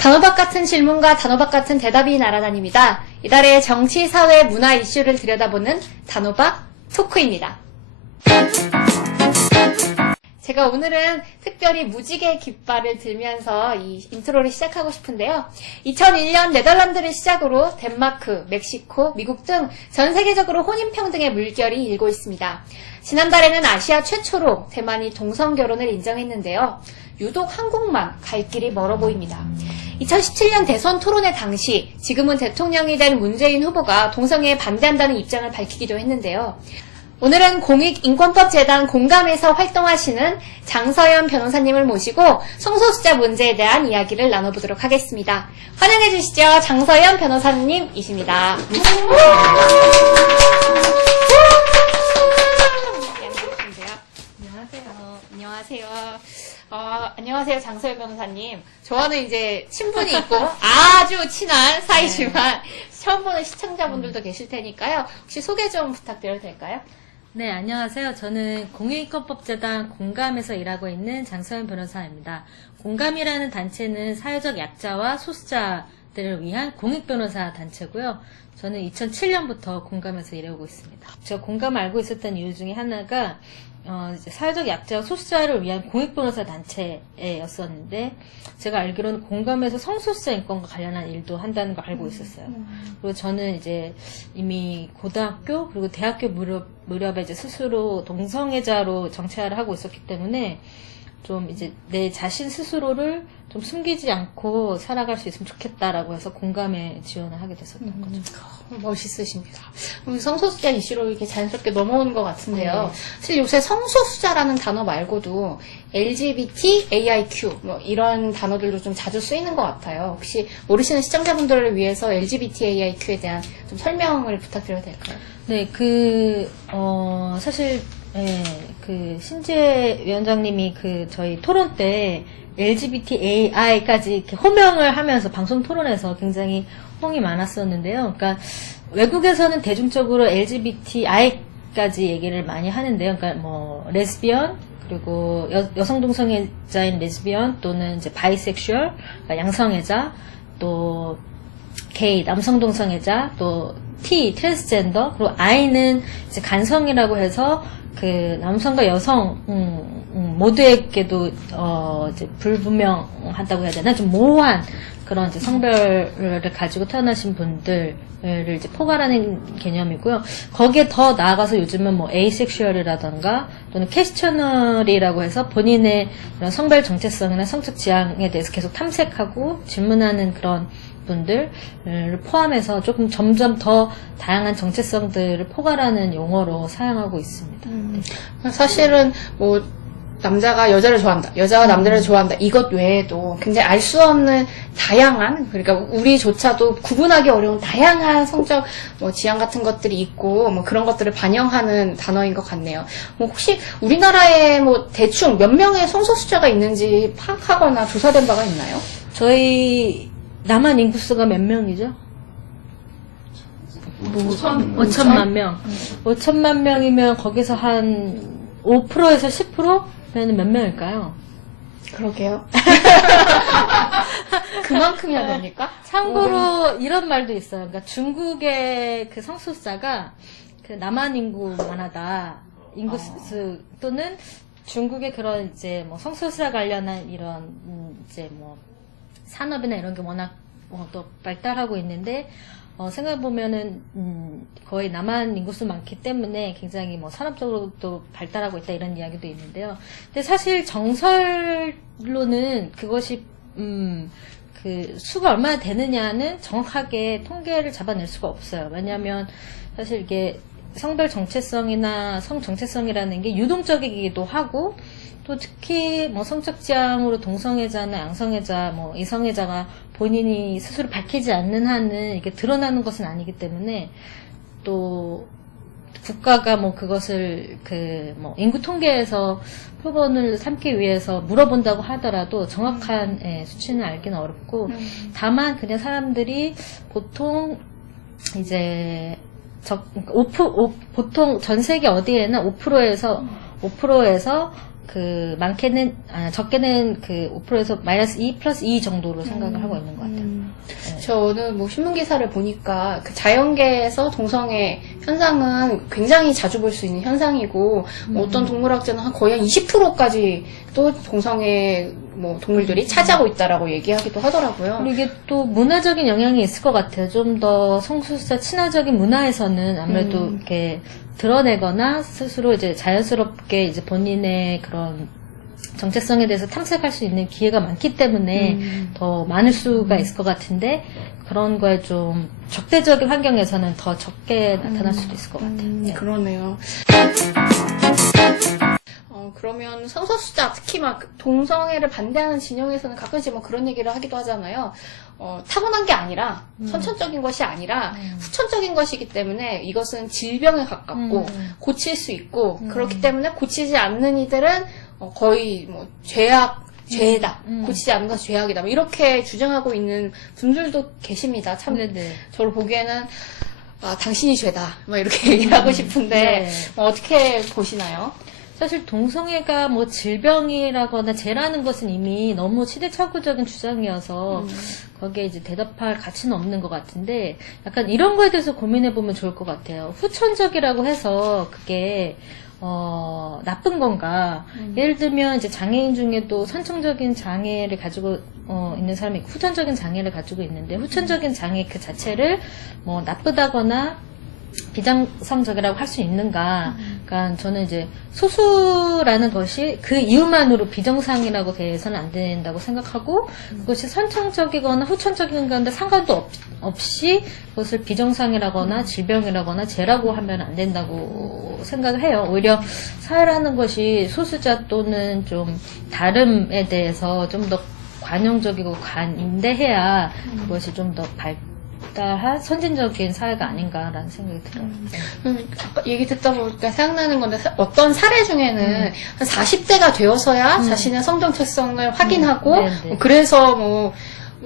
단호박 같은 질문과 단호박 같은 대답이 날아다닙니다. 이달의 정치, 사회, 문화 이슈를 들여다보는 단호박 토크입니다. 제가 오늘은 특별히 무지개 깃발을 들면서 이 인트로를 시작하고 싶은데요. 2001년 네덜란드를 시작으로 덴마크, 멕시코, 미국 등 전 세계적으로 혼인평등의 물결이 일고 있습니다. 지난달에는 아시아 최초로 대만이 동성결혼을 인정했는데요. 유독 한국만 갈 길이 멀어 보입니다. 2017년 대선 토론회 당시 지금은 대통령이 된 문재인 후보가 동성애에 반대한다는 입장을 밝히기도 했는데요. 오늘은 공익인권법재단 공감에서 활동하시는 장서연 변호사님을 모시고 성소수자 문제에 대한 이야기를 나눠보도록 하겠습니다. 환영해 주시죠. 장서연 변호사님이십니다. 안녕하세요. 안녕하세요. 장서연 변호사님. 저와는 이제 친분이 있고 아주 친한 사이지만 처음 보는 시청자분들도 계실 테니까요. 혹시 소개 좀 부탁드려도 될까요? 네, 안녕하세요. 저는 공익인권법재단 공감에서 일하고 있는 장서연 변호사입니다. 공감이라는 단체는 사회적 약자와 소수자들을 위한 공익변호사 단체고요. 저는 2007년부터 공감에서 일하고 있습니다. 제가 공감을 알고 있었던 이유 중에 하나가 이제 사회적 약자와 소수자를 위한 공익변호사 단체였었는데 제가 알기로는 공감에서 성소수자 인권과 관련한 일도 한다는 걸 알고 있었어요. 그리고 저는 이제 이미 고등학교 그리고 대학교 무렵에 이제 스스로 동성애자로 정체화를 하고 있었기 때문에 좀 이제 내 자신 스스로를 좀 숨기지 않고 살아갈 수 있으면 좋겠다라고 해서 공감에 지원을 하게 됐었던 거죠. 멋있으십니다. 성소수자 이슈로 이렇게 자연스럽게 넘어오는 것 같은데요. 네. 사실 요새 성소수자라는 단어 말고도 LGBT, AIQ 뭐 이런 단어들도 좀 자주 쓰이는 것 같아요. 혹시 모르시는 시청자분들을 위해서 LGBT, AIQ에 대한 좀 설명을 부탁드려도 될까요? 네, 사실 그 신재 위원장님이 저희 토론 때 LGBTAI까지 이렇게 호명을 하면서 방송 토론에서 굉장히 호응이 많았었는데요. 그러니까 외국에서는 대중적으로 LGBTI까지 얘기를 많이 하는데요. 그러니까 뭐 레즈비언 그리고 여성 동성애자인 레즈비언 또는 이제 바이섹슈얼, 그러니까 양성애자, 또 게이 남성 동성애자, 또 T 트랜스젠더, 그리고 I는 이제 간성이라고 해서 그 남성과 여성 모두에게도 이제 불분명하다고 해야 되나 좀 모호한 그런 이제 성별을 가지고 태어나신 분들을 이제 포괄하는 개념이고요. 거기에 더 나아가서 요즘은 뭐 에이섹슈얼이라던가 또는 캐스처널이라고 해서 본인의 이런 성별 정체성이나 성적 지향에 대해서 계속 탐색하고 질문하는 그런 분들을 포함해서 조금 점점 더 다양한 정체성들을 포괄하는 용어로 사용하고 있습니다. 사실은 뭐 남자가 여자를 좋아한다, 여자가 남자를 좋아한다 이것 외에도 굉장히 알 수 없는 다양한, 그러니까 우리조차도 구분하기 어려운 다양한 성적 뭐 지향 같은 것들이 있고 뭐 그런 것들을 반영하는 단어인 것 같네요. 뭐 혹시 우리나라에 뭐 대충 몇 명의 성소수자가 있는지 파악하거나 조사된 바가 있나요? 저희 남한 인구수가 몇 명이죠? 5천만 명. 5천만 명이면 거기서 한 5%에서 10%면 몇 명일까요? 그러게요. 그만큼이야 됩니까? 참고로 이런 말도 있어요. 그러니까 중국의 그 성소수자가 그 남한 인구만 하다. 인구수 또는 중국의 그런 이제 뭐 성소수자 관련한 이런 이제 뭐 산업이나 이런 게 워낙 또 발달하고 있는데 생각해보면은 거의 남한 인구수 많기 때문에 굉장히 뭐 산업적으로도 발달하고 있다 이런 이야기도 있는데요. 근데 사실 정설로는 그것이 그 수가 얼마나 되느냐는 정확하게 통계를 잡아낼 수가 없어요. 왜냐하면 사실 이게 성별 정체성이나 성 정체성이라는 게 유동적이기도 하고 또 특히 뭐 성적 지향으로 동성애자나 양성애자, 뭐 이성애자가 본인이 스스로 밝히지 않는 한은 이게 드러나는 것은 아니기 때문에 또 국가가 뭐 그것을 그 뭐 인구 통계에서 표본을 삼기 위해서 물어본다고 하더라도 정확한 수치는 알기는 어렵고 다만 그냥 사람들이 보통 이제 보통 전 세계 어디에나 5%에서 적게는 그 5%에서 마이너스 2 플러스 2 정도로 생각을 하고 있는 것 같아요. 저는 뭐 신문기사를 보니까 그 자연계에서 동성애 현상은 굉장히 자주 볼 수 있는 현상이고, 뭐 어떤 동물학자는 거의 한 20%까지 또 동성애 뭐 동물들이 차지하고 있다라고 얘기하기도 하더라고요. 그리고 이게 또 문화적인 영향이 있을 것 같아요. 좀 더 성소수자 친화적인 문화에서는 아무래도 이렇게 드러내거나 스스로 이제 자연스럽게 이제 본인의 그런 정체성에 대해서 탐색할 수 있는 기회가 많기 때문에 더 많을 수가 있을 것 같은데, 그런 거에 좀 적대적인 환경에서는 더 적게 나타날 수도 있을 것 같아요. 네. 그러네요. 그러면 성소수자, 특히 막 동성애를 반대하는 진영에서는 가끔씩 뭐 그런 얘기를 하기도 하잖아요. 타고난 게 아니라, 선천적인 것이 아니라, 후천적인 것이기 때문에 이것은 질병에 가깝고, 고칠 수 있고, 그렇기 때문에 고치지 않는 이들은 거의 뭐 죄다. 고치지 않는 것이 죄악이다. 뭐 이렇게 주장하고 있는 분들도 계십니다. 참, 네네. 저를 보기에는, 당신이 죄다. 막 이렇게 얘기하고 싶은데, 네. 어떻게 보시나요? 사실 동성애가 뭐 질병이라거나 죄라는 것은 이미 너무 시대착오적인 주장이어서 거기에 이제 대답할 가치는 없는 것 같은데, 약간 이런 거에 대해서 고민해 보면 좋을 것 같아요. 후천적이라고 해서 그게 나쁜 건가? 예를 들면 이제 장애인 중에도 선천적인 장애를 가지고 있는 사람이 있고, 후천적인 장애를 가지고 있는데, 후천적인 장애 그 자체를 뭐 나쁘다거나 비정상적이라고 할 수 있는가? 그러니까 저는 이제 소수라는 것이 그 이유만으로 비정상이라고 대해서는 안 된다고 생각하고, 그것이 선천적이거나 후천적인 건데 상관도 없이 그것을 비정상이라거나 질병이라거나 죄라고 하면 안 된다고 생각을 해요. 오히려 사회라는 것이 소수자 또는 좀 다름에 대해서 좀 더 관용적이고 관대해야 그것이 좀 더 발달한 선진적인 사회가 아닌가라는 생각이 들어요. 아까 얘기 듣다 보니까 생각나는 건데, 어떤 사례 중에는 한 40대가 되어서야 자신의 성정체성을 확인하고, 네네. 그래서 뭐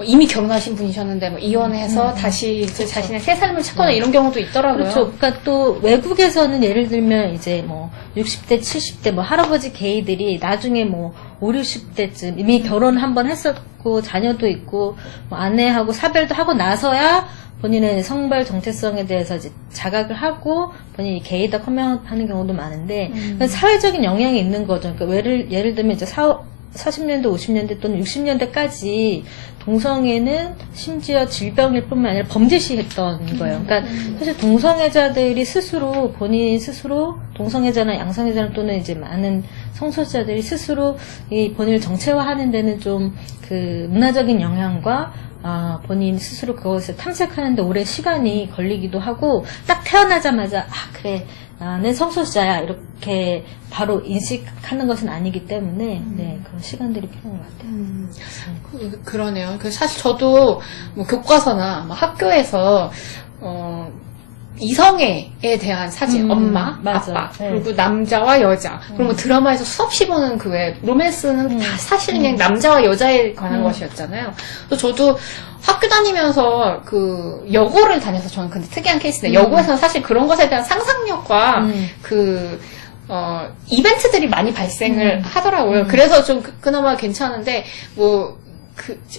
이미 결혼하신 분이셨는데 뭐 이혼해서 다시 이제 자신의 새 삶을 찾거나 이런 경우도 있더라고요. 그렇죠. 그러니까 또 외국에서는 예를 들면 이제 뭐 60대, 70대 뭐 할아버지 게이들이 나중에 뭐 5, 60대쯤 이미 결혼 한번 했었고 자녀도 있고 뭐 아내하고 사별도 하고 나서야 본인의 성별 정체성에 대해서 이제 자각을 하고 본인이 게이다 커밍하는 경우도 많은데, 그러니까 사회적인 영향이 있는 거죠. 그러니까 예를 들면 이제 40년대, 50년대 또는 60년대까지 동성애는 심지어 질병일 뿐만 아니라 범죄시했던 거예요. 그러니까 사실 동성애자들이 스스로, 본인 스스로, 동성애자나 양성애자 또는 이제 많은 성소수자들이 스스로 이 본인을 정체화하는 데는 좀 그 문화적인 영향과 본인 스스로 그것을 탐색하는데 오랜 시간이 걸리기도 하고, 딱 태어나자마자 그래 나는 성소수자야 이렇게 바로 인식하는 것은 아니기 때문에 네, 그런 시간들이 필요한 것 같아요. 그러네요. 사실 저도 뭐 교과서나 뭐 학교에서 이성애에 대한 사진, 엄마, 맞아. 아빠, 네. 그리고 남자와 여자, 그리고 뭐 드라마에서 수없이 보는 그 외 로맨스는 다 사실 그냥 남자와 여자에 관한 것이었잖아요. 그래서 저도 학교 다니면서 그 여고를 다녀서, 저는 근데 특이한 케이스인데, 여고에서는 사실 그런 것에 대한 상상력과 이벤트들이 많이 발생을 하더라고요. 그래서 좀 그나마 괜찮은데,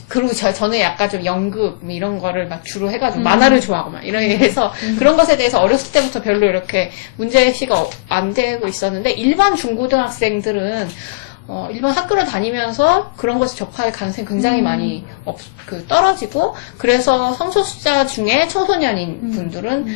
그리고 저는 약간 좀 연극, 뭐 이런 거를 막 주로 해가지고 만화를 좋아하고 막 이렇게 해서 그런 것에 대해서 어렸을 때부터 별로 이렇게 문제시가 안 되고 있었는데, 일반 중고등학생들은 일반 학교를 다니면서 그런 것을 접할 가능성이 굉장히 많이 떨어지고, 그래서 성소수자 중에 청소년인 분들은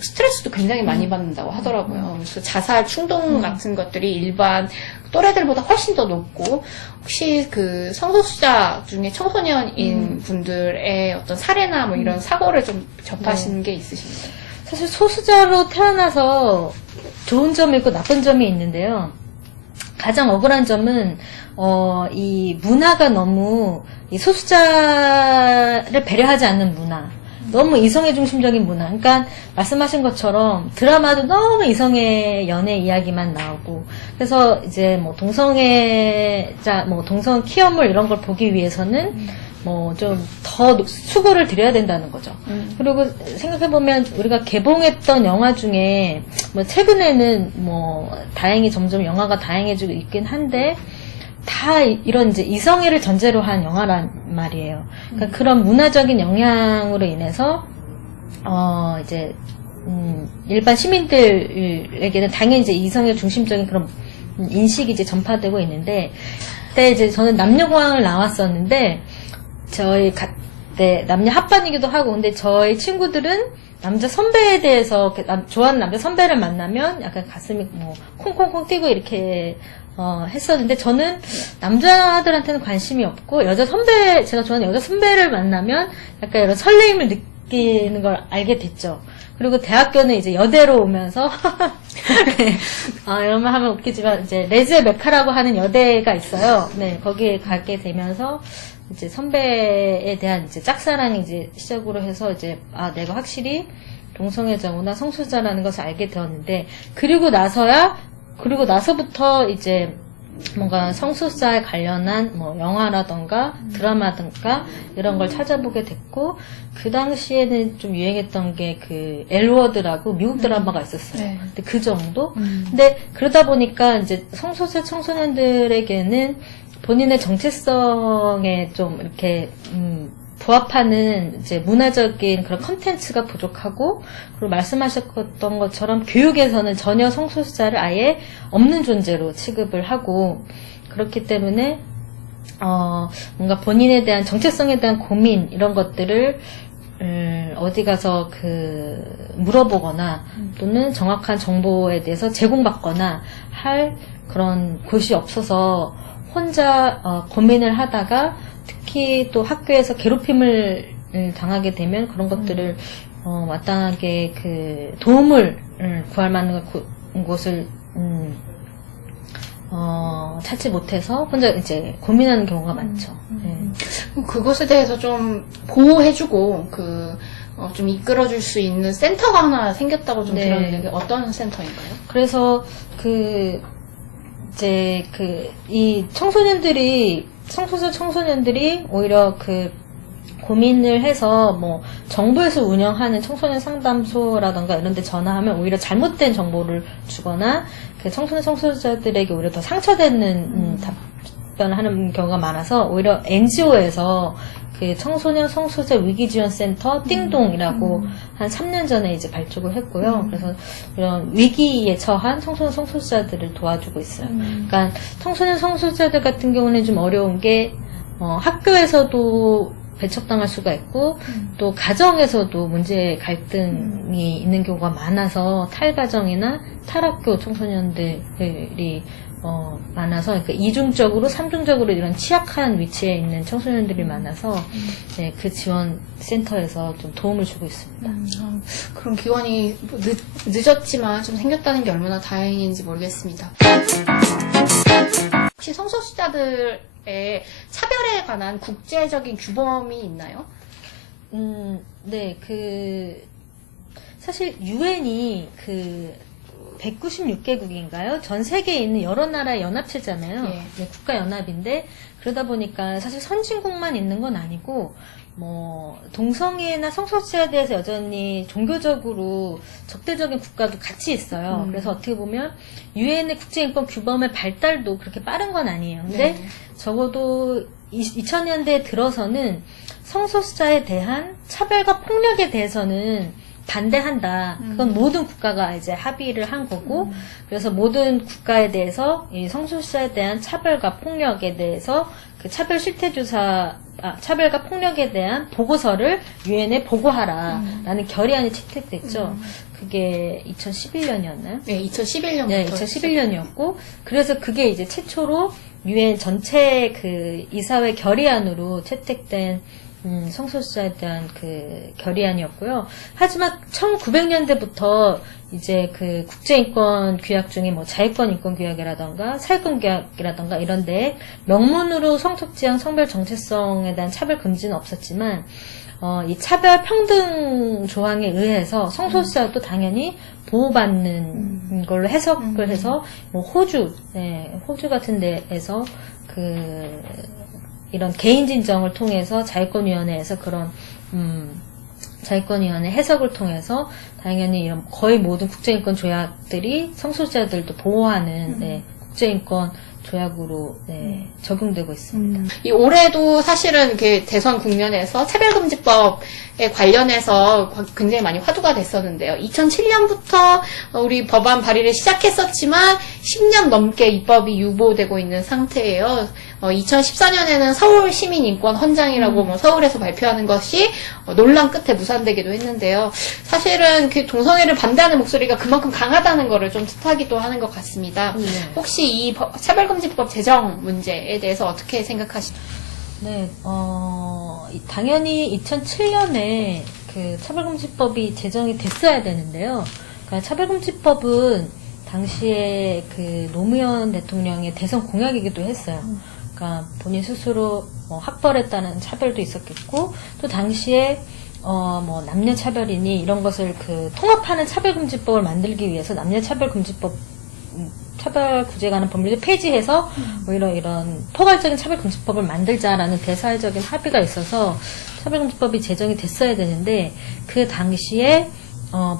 스트레스도 굉장히 많이 받는다고 하더라고요. 그래서 자살 충동 같은 것들이 일반 또래들보다 훨씬 더 높고, 혹시 그 성소수자 중에 청소년인 분들의 어떤 사례나 뭐 이런 사고를 좀 접하시는 게 있으신가요? 사실 소수자로 태어나서 좋은 점이 있고 나쁜 점이 있는데요. 가장 억울한 점은 이 문화가 너무 이 소수자를 배려하지 않는 문화, 너무 이성애 중심적인 문화. 그러니까 말씀하신 것처럼 드라마도 너무 이성애 연애 이야기만 나오고, 그래서 이제 뭐 동성애자, 뭐 동성 키어물 이런 걸 보기 위해서는 뭐 좀 더 수고를 드려야 된다는 거죠. 그리고 생각해보면 우리가 개봉했던 영화 중에 뭐 최근에는 뭐 다행히 점점 영화가 다양해지고 있긴 한데 다 이런 이제 이성애를 전제로 한 영화란 말이에요. 그러니까 그런 문화적인 영향으로 인해서 이제 일반 시민들에게는 당연히 이제 이성애 중심적인 그런 인식이 이제 전파되고 있는데, 그때 이제 저는 남녀공학을 나왔었는데, 남녀 합반이기도 하고, 근데 저희 친구들은 남자 선배에 대해서, 좋아하는 남자 선배를 만나면 약간 가슴이 뭐, 콩콩콩 뛰고 이렇게, 했었는데, 저는 남자들한테는 관심이 없고, 제가 좋아하는 여자 선배를 만나면 약간 이런 설레임을 느끼는 걸 알게 됐죠. 그리고 대학교는 이제 여대로 오면서, 네. 이런 말 하면 웃기지만, 이제, 레즈의 메카라고 하는 여대가 있어요. 네, 거기에 가게 되면서, 이제 선배에 대한 이제 짝사랑이 이제 시작으로 해서 이제, 내가 확실히 동성애자구나, 성소자라는 것을 알게 되었는데, 그리고 나서부터 이제, 뭔가 성소수자에 관련한 뭐 영화라던가 드라마든가 이런 걸 찾아보게 됐고, 그 당시에는 좀 유행했던 게 그 엘워드라고 미국 드라마가 있었어요. 네. 근데 그 정도? 근데 그러다 보니까 이제 성소수자 청소년들에게는 본인의 정체성에 좀 이렇게 부합하는 이제 문화적인 그런 컨텐츠가 부족하고, 그리고 말씀하셨던 것처럼 교육에서는 전혀 성소수자를 아예 없는 존재로 취급을 하고, 그렇기 때문에 뭔가 본인에 대한 정체성에 대한 고민 이런 것들을 어디 가서 물어보거나 또는 정확한 정보에 대해서 제공받거나 할 그런 곳이 없어서 혼자 고민을 하다가, 특히 또 학교에서 괴롭힘을 당하게 되면 그런 것들을 마땅하게 도움을 구할 만한 곳을 찾지 못해서 혼자 이제 고민하는 경우가 많죠. 네. 그것에 대해서 좀 보호해주고 좀 이끌어줄 수 있는 센터가 하나 생겼다고 좀 네. 들었는데, 그게 어떤 센터인가요? 그래서 이 성소수자 청소년들이 오히려 고민을 해서 뭐 정부에서 운영하는 청소년 상담소라던가 이런 데 전화하면 오히려 잘못된 정보를 주거나 청소년 성소수자들에게 오히려 더 상처되는 답변을 하는 경우가 많아서, 오히려 NGO에서 청소년 성소수자 위기지원센터 띵동이라고 한 3년 전에 이제 발족을 했고요. 그래서 이런 위기에 처한 청소년 성소수자들을 도와주고 있어요. 그러니까 청소년 성소수자들 같은 경우는 좀 어려운 게 학교에서도 배척당할 수가 있고, 또 가정에서도 문제 갈등이 있는 경우가 많아서 탈가정이나 탈학교 청소년들이 많아서, 그러니까 이중적으로, 삼중적으로 이런 취약한 위치에 있는 청소년들이 많아서, 네, 그 지원 센터에서 좀 도움을 주고 있습니다. 그런 기관이 늦었지만 좀 생겼다는 게 얼마나 다행인지 모르겠습니다. 혹시 성소수자들의 차별에 관한 국제적인 규범이 있나요? 네, 사실 유엔이 196개국인가요? 전 세계에 있는 여러 나라의 연합체잖아요. 예. 네, 국가연합인데, 그러다 보니까 사실 선진국만 있는 건 아니고, 뭐 동성애나 성소수자에 대해서 여전히 종교적으로 적대적인 국가도 같이 있어요. 그래서 어떻게 보면 유엔의 국제인권 규범의 발달도 그렇게 빠른 건 아니에요. 근데 적어도 2000년대에 들어서는 성소수자에 대한 차별과 폭력에 대해서는 반대한다. 그건 모든 국가가 이제 합의를 한 거고, 그래서 모든 국가에 대해서 이 성소수자에 대한 차별과 폭력에 대해서 차별 실태조사, 차별과 폭력에 대한 보고서를 유엔에 보고하라라는 결의안이 채택됐죠. 그게 2011년이었나요? 네, 2011년부터. 네, 2011년이었고, 그래서 그게 이제 최초로 유엔 전체 이사회 결의안으로 채택된 성소수자에 대한 결의안이었고요. 하지만 1900년대부터 이제 국제인권 규약 중에 뭐 자유권 인권 규약이라던가 사회권 규약이라던가 이런데 명문으로 성적지향 성별 정체성에 대한 차별 금지는 없었지만, 이 차별 평등 조항에 의해서 성소수자도 당연히 보호받는 걸로 해석을 해서, 뭐 호주 같은 데에서 이런 개인 진정을 통해서 자유권위원회에서 그런 자유권위원회 해석을 통해서 당연히 이런 거의 모든 국제인권 조약들이 성소수자들도 보호하는 네, 국제인권 조약으로 네, 적용되고 있습니다. 이 올해도 사실은 그 대선 국면에서 차별금지법에 관련해서 굉장히 많이 화두가 됐었는데요. 2007년부터 우리 법안 발의를 시작했었지만 10년 넘게 입법이 유보되고 있는 상태예요. 2014년에는 서울시민인권 헌장이라고 뭐 서울에서 발표하는 것이 논란 끝에 무산되기도 했는데요. 사실은 그 동성애를 반대하는 목소리가 그만큼 강하다는 것을 좀 뜻하기도 하는 것 같습니다. 혹시 이 차별금지법 제정 문제에 대해서 어떻게 생각하시나요? 네, 당연히 2007년에 그 차별금지법이 제정이 됐어야 되는데요. 그러니까 차별금지법은 당시에 그 노무현 대통령의 대선 공약이기도 했어요. 그러니까 본인 스스로 학벌에 따른 차별도 있었겠고, 또 당시에 뭐 남녀 차별이니 이런 것을 그 통합하는 차별금지법을 만들기 위해서 남녀차별금지법 차별 구제 관한 법률을 폐지해서 오히려 이런 포괄적인 차별금지법을 만들자라는 대사회적인 합의가 있어서 차별금지법이 제정이 됐어야 되는데 그 당시에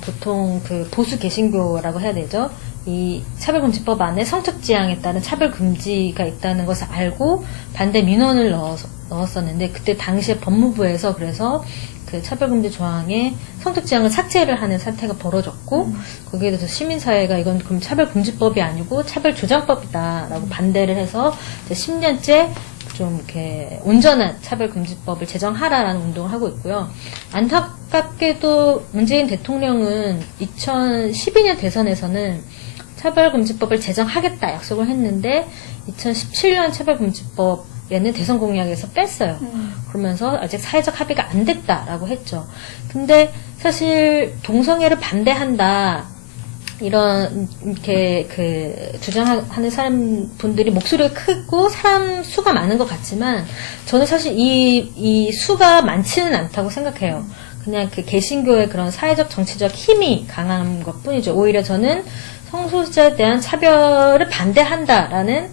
보통 그 보수 개신교라고 해야 되죠. 이 차별금지법 안에 성적 지향에 따른 차별금지가 있다는 것을 알고 반대 민원을 넣었었는데 그때 당시에 법무부에서 그래서 그 차별금지 조항에 성적 지향을 삭제를 하는 사태가 벌어졌고 거기에 대해서 시민사회가 이건 그럼 차별금지법이 아니고 차별조장법이다라고 반대를 해서 이제 10년째 좀 이렇게 온전한 차별금지법을 제정하라라는 운동을 하고 있고요. 안타깝게도 문재인 대통령은 2012년 대선에서는 차별금지법을 제정하겠다 약속을 했는데 2017년 차별금지법에는 대선 공약에서 뺐어요. 그러면서 아직 사회적 합의가 안 됐다라고 했죠. 근데 사실 동성애를 반대한다 이렇게 그 주장하는 사람 분들이 목소리가 크고 사람 수가 많은 것 같지만 저는 사실 이 수가 많지는 않다고 생각해요. 그냥 그 개신교의 그런 사회적 정치적 힘이 강한 것 뿐이죠. 오히려 저는 성소수자에 대한 차별을 반대한다라는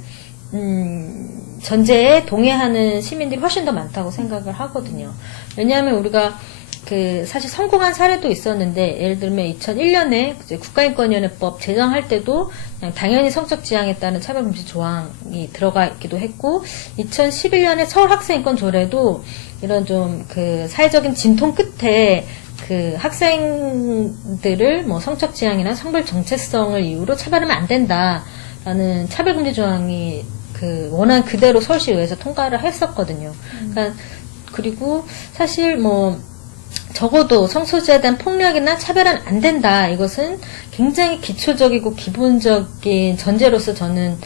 전제에 동의하는 시민들이 훨씬 더 많다고 생각을 하거든요. 왜냐하면 우리가 그 사실 성공한 사례도 있었는데 예를 들면 2001년에 국가인권위원회법 제정할 때도 그냥 당연히 성적 지향에 따른 차별금지 조항이 들어가 있기도 했고 2011년에 서울학생인권 조례도 이런 좀 그 사회적인 진통 끝에 그 학생들을 뭐 성적 지향이나 성별 정체성을 이유로 차별하면 안 된다라는 차별금지 조항이 그 원안 그대로 서울시의회에서 통과를 했었거든요. 그러니까 그리고 사실 뭐 적어도 성소수자에 대한 폭력이나 차별은 안 된다. 이것은 굉장히 기초적이고 기본적인 전제로서 저는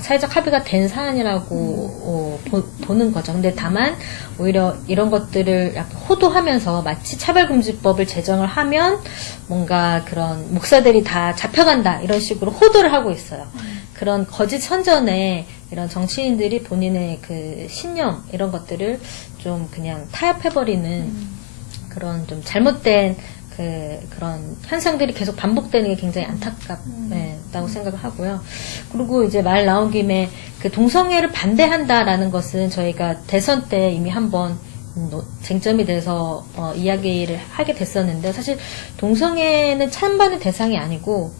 사회적 합의가 된 사안이라고 보는 거죠. 근데 다만 오히려 이런 것들을 약간 호도하면서 마치 차별금지법을 제정을 하면 뭔가 그런 목사들이 다 잡혀간다 이런 식으로 호도를 하고 있어요. 그런 거짓 선전에 이런 정치인들이 본인의 그 신념 이런 것들을 좀 그냥 타협해버리는 그런 좀 잘못된 그런 현상들이 계속 반복되는 게 굉장히 안타깝다고 생각을 하고요. 그리고 이제 말 나온 김에 그 동성애를 반대한다라는 것은 저희가 대선 때 이미 한번 쟁점이 돼서 이야기를 하게 됐었는데 사실 동성애는 찬반의 대상이 아니고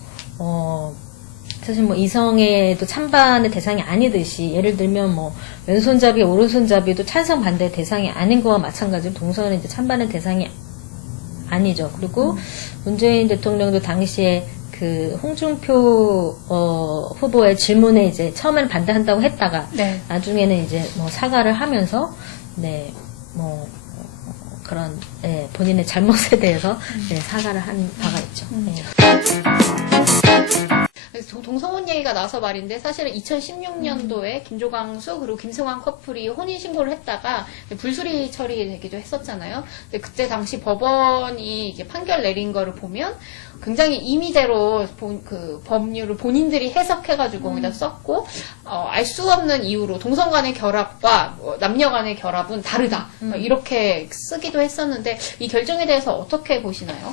사실 뭐 이성애도 찬반의 대상이 아니듯이 예를 들면 뭐 왼손잡이 오른손잡이도 찬성 반대 대상이 아닌 거와 마찬가지로 동성애는 이제 찬반의 대상이 아니죠. 그리고 문재인 대통령도 당시에 그 홍준표 후보의 질문에 이제 처음에는 반대한다고 했다가 네. 나중에는 이제 뭐 사과를 하면서 네 뭐 그런 본인의 잘못에 대해서 사과를 한 바가 있죠. 동성혼 얘기가 나와서 말인데 사실은 2016년도에 김조광수 그리고 김승환 커플이 혼인신고를 했다가 불수리 처리되기도 했었잖아요. 근데 그때 당시 법원이 이제 판결 내린 거를 보면 굉장히 임의대로 그 법률을 본인들이 해석해가지고 거기다 썼고 알 수 없는 이유로 동성 간의 결합과 남녀 간의 결합은 다르다 이렇게 쓰기도 했었는데 이 결정에 대해서 어떻게 보시나요?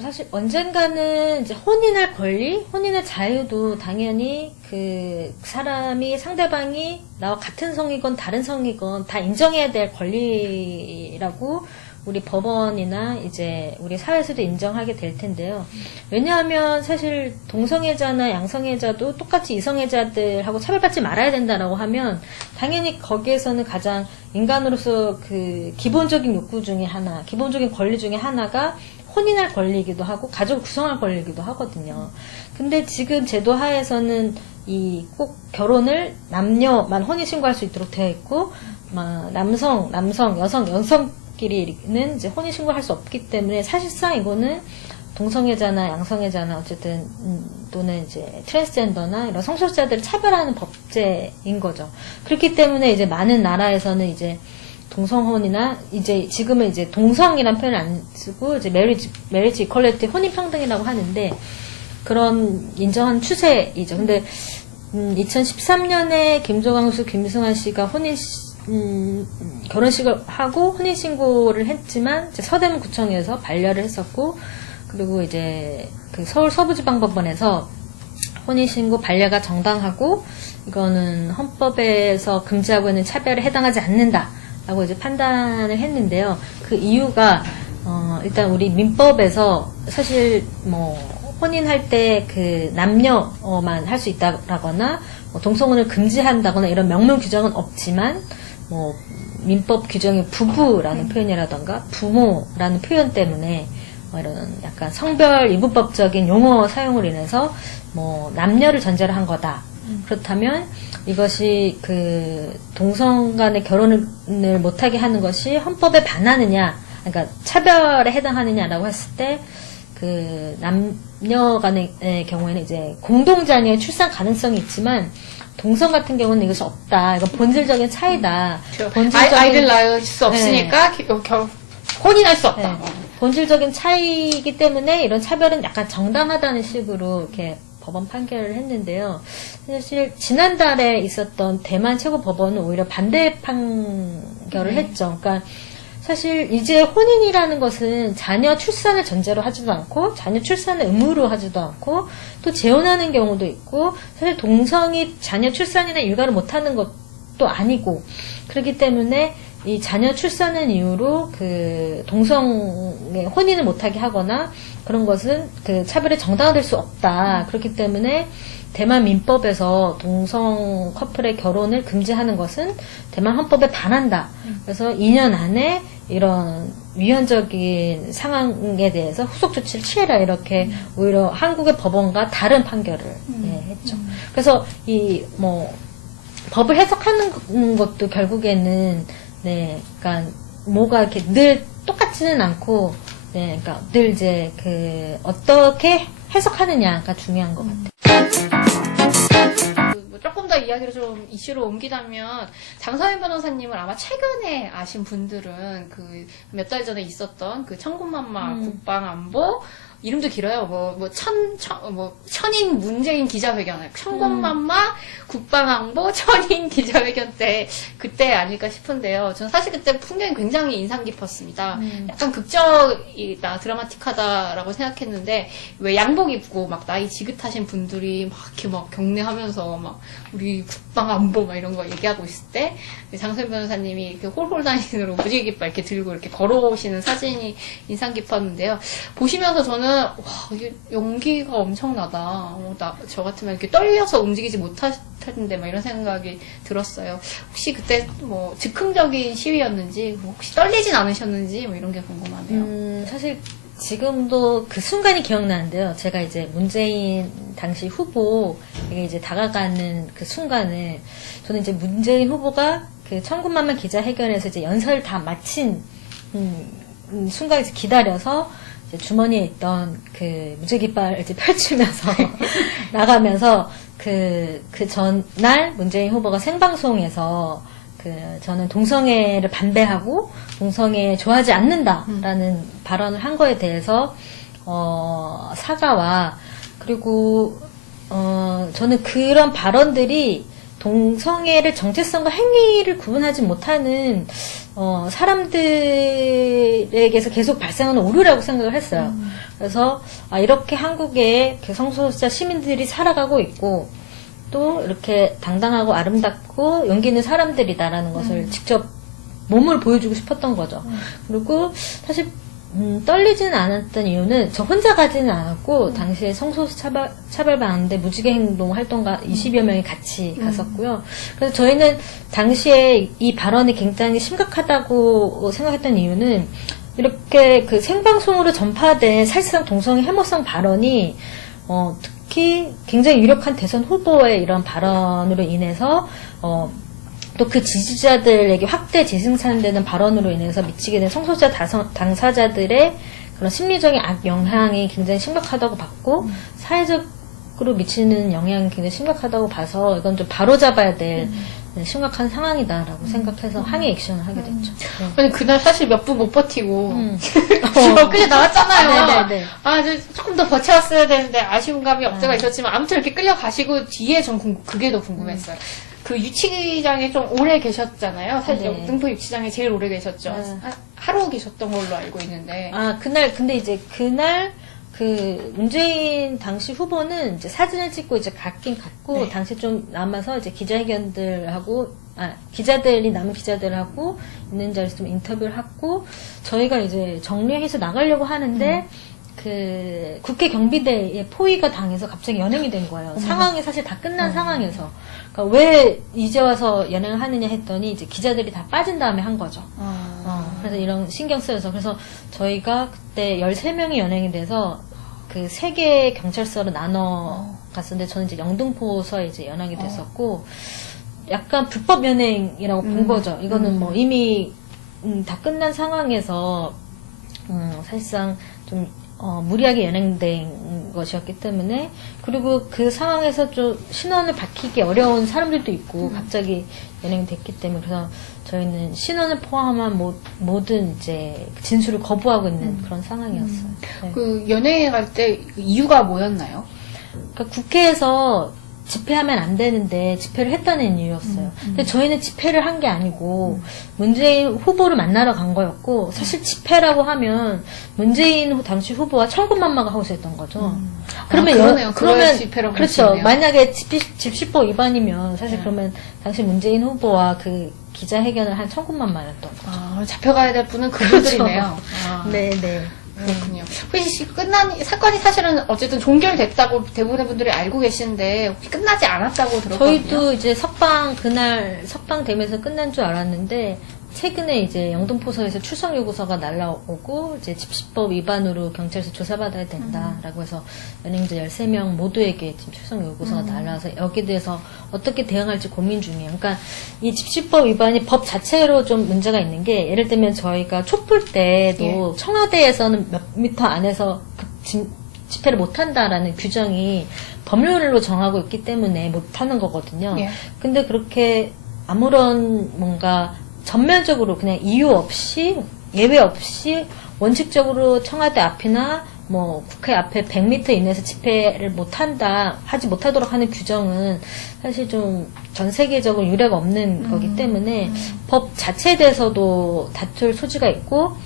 사실 언젠가는 이제 혼인할 권리, 혼인의 자유도 당연히 그 사람이 상대방이 나와 같은 성이건 다른 성이건 다 인정해야 될 권리라고 우리 법원이나 이제 우리 사회에서도 인정하게 될 텐데요. 왜냐하면 사실 동성애자나 양성애자도 똑같이 이성애자들하고 차별받지 말아야 된다라고 하면 당연히 거기에서는 가장 인간으로서 그 기본적인 욕구 중에 하나, 기본적인 권리 중에 하나가 혼인할 권리이기도 하고 가족을 구성할 권리이기도 하거든요. 근데 지금 제도 하에서는 이 꼭 결혼을 남녀만 혼인신고할 수 있도록 되어 있고, 남성, 여성끼리는 이제 혼인신고할 수 없기 때문에 사실상 이거는 동성애자나 양성애자나 어쨌든 또는 이제 트랜스젠더나 이런 성소수자들을 차별하는 법제인 거죠. 그렇기 때문에 이제 많은 나라에서는 이제 동성혼이나 이제 지금은 이제 동성이란 표현을 안 쓰고 이제 메리지 이퀄리티 혼인 평등이라고 하는데 그런 인정한 추세이죠. 근데 2013년에 김조광 수, 김승환 씨가 결혼식을 하고 혼인신고를 했지만 이제 서대문구청에서 반려를 했었고 그리고 이제 그 서울 서부지방법원에서 혼인신고 반려가 정당하고 이거는 헌법에서 금지하고 있는 차별에 해당하지 않는다라고 이제 판단을 했는데요. 그 이유가 일단 우리 민법에서 사실 뭐 혼인할 때 그 남녀만 할 수 있다라거나 동성혼을 금지한다거나 이런 명문 규정은 없지만 뭐 민법 규정의 부부라는 표현이라던가 부모라는 표현 때문에 이런 약간 성별 이분법적인 용어 사용으로 인해서 뭐 남녀를 전제로 한 거다. 그렇다면 이것이 그 동성 간의 결혼을 못하게 하는 것이 헌법에 반하느냐, 그러니까 차별에 해당하느냐라고 했을 때 그 남녀 간의 경우에는 이제 공동자녀의 출산 가능성이 있지만 동성 같은 경우는 이것이 없다. 이건 본질적인 차이다. 아이를 낳을 수 없으니까 혼인할 수 없다. 네. 본질적인 차이이기 때문에 이런 차별은 약간 정당하다는 식으로 이렇게 법원 판결을 했는데요. 사실 지난달에 있었던 대만 최고법원은 오히려 반대 판결을 했죠. 그러니까 사실 이제 혼인이라는 것은 자녀 출산을 전제로 하지도 않고 자녀 출산을 의무로 하지도 않고 또 재혼하는 경우도 있고 사실 동성이 자녀 출산이나 육아를 못하는 것도 아니고 그렇기 때문에 이 자녀 출산을 이유로 그 동성의 혼인을 못하게 하거나 그런 것은 그 차별이 정당화될 수 없다. 그렇기 때문에 대만 민법에서 동성 커플의 결혼을 금지하는 것은 대만 헌법에 반한다. 그래서 2년 안에 이런 위헌적인 상황에 대해서 후속 조치를 취해라. 이렇게 오히려 한국의 법원과 다른 판결을 했죠. 그래서 이 뭐 법을 해석하는 것도 결국에는 그러니까 뭐가 이렇게 늘 똑같지는 않고, 그러니까 늘 이제 그 어떻게 해석하느냐가 중요한 것 같아요. 조금 더 이야기를 좀 이슈로 옮기자면 장서연 변호사님을 아마 최근에 아신 분들은 그 몇 달 전에 있었던 그 천군만마 국방안보 이름도 길어요. 천인 문재인 기자회견, 천군만마 국방안보 천인 기자회견 때 그때 아닐까 싶은데요. 저는 사실 그때 풍경이 굉장히 인상 깊었습니다. 약간 극적이다, 드라마틱하다라고 생각했는데 왜 양복 입고 막 나이 지긋하신 분들이 막 이렇게 막 경례하면서 막 우리 국방안보 막 이런 거 얘기하고 있을 때 장소연 변호사님이 이렇게 홀홀단신으로 무지개 깃발 이렇게 들고 이렇게 걸어오시는 사진이 인상 깊었는데요. 보시면서 저는 와, 이게 용기가 엄청나다. 저 같으면 이렇게 떨려서 움직이지 못할 텐데, 막 이런 생각이 들었어요. 혹시 그때 뭐 즉흥적인 시위였는지, 혹시 떨리진 않으셨는지, 뭐 이런 게 궁금하네요. 사실 지금도 그 순간이 기억나는데요. 제가 이제 문재인 당시 후보에게 이제 다가가는 그 순간을, 저는 이제 문재인 후보가 그 천군만마 기자회견에서 이제 연설을 다 마친 순간에서 기다려서 주머니에 있던 그 무지깃발을 이제 펼치면서 나가면서 그 전날 문재인 후보가 생방송에서 저는 동성애를 반대하고 동성애 좋아하지 않는다라는 발언을 한 거에 대해서 사과와 그리고 저는 그런 발언들이 동성애를 정체성과 행위를 구분하지 못하는 사람들에게서 계속 발생하는 오류라고 생각을 했어요. 그래서 이렇게 한국의 성소수자 시민들이 살아가고 있고 또 이렇게 당당하고 아름답고 용기 있는 사람들이다라는 것을 직접 몸을 보여주고 싶었던 거죠. 그리고 사실 떨리지는 않았던 이유는 저 혼자 가지는 않았고 당시에 성소수 차별반대 무지개 행동 활동가 20여 명이 같이 갔었고요. 그래서 저희는 당시에 이 발언이 굉장히 심각하다고 생각했던 이유는 이렇게 그 생방송으로 전파된 사실상 동성애 해모성 발언이 특히 굉장히 유력한 대선 후보의 이런 발언으로 인해서 또 그 지지자들에게 확대 재생산되는 발언으로 인해서 미치게 된 성소수자 당사자들의 그런 심리적인 악영향이 굉장히 심각하다고 봤고 사회적으로 미치는 영향이 굉장히 심각하다고 봐서 이건 좀 바로잡아야 될 심각한 상황이다라고 생각해서 항의 액션을 하게 됐죠. 네. 아니 그날 사실 몇 분 못 버티고 끌려 나왔잖아요. 네네네. 조금 더 버텨왔어야 되는데 아쉬운 감이 없잖아 있었지만 아무튼 이렇게 끌려가시고 뒤에 전 그게 더 궁금했어요. 그 유치장에 좀 오래 계셨잖아요. 사실 네. 영등포 유치장에 제일 오래 계셨죠. 네. 하루 계셨던 걸로 알고 있는데. 근데 이제 그날 그 문재인 당시 후보는 이제 사진을 찍고 이제 갔긴 갔고 네. 당시 좀 남아서 이제 기자회견들하고 기자들이 남은 기자들하고 있는 자리에서 좀 인터뷰를 하고 저희가 이제 정리해서 나가려고 하는데 그 국회 경비대에 포위가 당해서 갑자기 연행이 된 거예요. 상황이 사실 다 끝난 상황에서. 그러니까 왜 이제 와서 연행을 하느냐 했더니 이제 기자들이 다 빠진 다음에 한 거죠. 그래서 이런 신경 쓰여서. 그래서 저희가 그때 13명이 연행이 돼서 그 3개 경찰서로 나눠 갔었는데 저는 이제 영등포서에 이제 연행이 됐었고 약간 불법 연행이라고 본 거죠. 이거는 뭐 이미 다 끝난 상황에서 사실상 좀 무리하게 연행된 것이었기 때문에 그리고 그 상황에서 좀 신원을 밝히기 어려운 사람들도 있고 갑자기 연행됐기 때문에 그래서 저희는 신원을 포함한 모든 이제 진술을 거부하고 있는 그런 상황이었어요. 네. 그 연행에 갈 때 이유가 뭐였나요? 그러니까 국회에서 집회하면 안 되는데 집회를 했다는 이유였어요. 근데 저희는 집회를 한 게 아니고 문재인 후보를 만나러 간 거였고 사실 집회라고 하면 문재인 당시 후보와 천군만마가 하고 있었던 거죠. 그러네요. 그러면 집회라고 그렇죠. 하시네요. 만약에 집시법 위반이면 사실 그러면 당시 문재인 후보와 그 기자회견을 한 천군만마였던 거죠. 잡혀가야 될 분은 그분들이네요. 네네. 그렇군요. 혹시 사건이 사실은 어쨌든 종결됐다고 대부분의 분들이 알고 계시는데 혹시 끝나지 않았다고 들었거든요. 저희도 이제 그날 석방되면서 끝난 줄 알았는데 최근에 이제 영등포서에서 출석 요구서가 날라오고 이제 집시법 위반으로 경찰서 조사받아야 된다라고 해서 연행자 13명 모두에게 지금 출석 요구서가 날라와서 여기에 대해서 어떻게 대응할지 고민 중이에요. 그러니까 이 집시법 위반이 법 자체로 좀 문제가 있는 게 예를 들면 저희가 촛불 때도 청와대에서는 몇 미터 안에서 집회를 못한다라는 규정이 법률로 정하고 있기 때문에 못하는 거거든요. 근데 그렇게 아무런 뭔가 전면적으로 그냥 이유 없이 예외 없이 원칙적으로 청와대 앞이나 뭐 국회 앞에 100m 이내에서 집회를 하지 못하도록 하는 규정은 사실 좀 전 세계적으로 유례가 없는 거기 때문에 법 자체에 대해서도 다툴 소지가 있고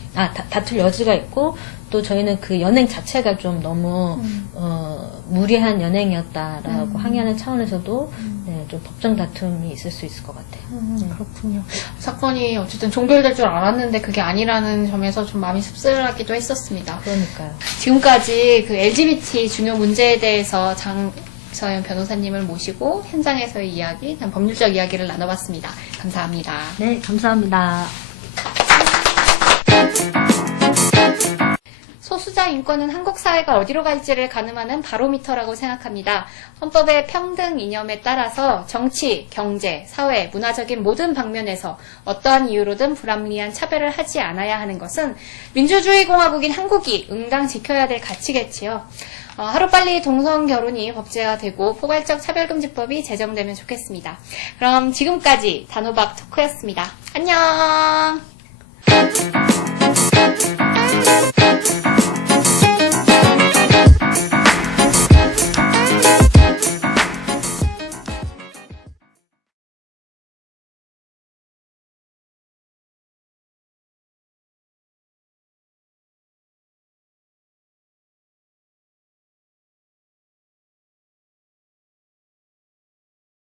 다툴 여지가 있고 또 저희는 그 연행 자체가 좀 너무 무리한 연행이었다라고 항의하는 차원에서도 네, 좀 법정 다툼이 있을 수 있을 것 같아요. 그렇군요. 사건이 어쨌든 종결될 줄 알았는데 그게 아니라는 점에서 좀 마음이 씁쓸하기도 했었습니다. 그러니까요. 지금까지 그 LGBT 중요 문제에 대해서 장서연 변호사님을 모시고 현장에서의 이야기, 법률적 이야기를 나눠봤습니다. 감사합니다. 네, 감사합니다. 소수자 인권은 한국 사회가 어디로 갈지를 가늠하는 바로미터라고 생각합니다. 헌법의 평등 이념에 따라서 정치, 경제, 사회, 문화적인 모든 방면에서 어떠한 이유로든 불합리한 차별을 하지 않아야 하는 것은 민주주의 공화국인 한국이 응당 지켜야 될 가치겠지요. 하루빨리 동성 결혼이 법제화되고 포괄적 차별금지법이 제정되면 좋겠습니다. 그럼 지금까지 단호박 토크였습니다. 안녕!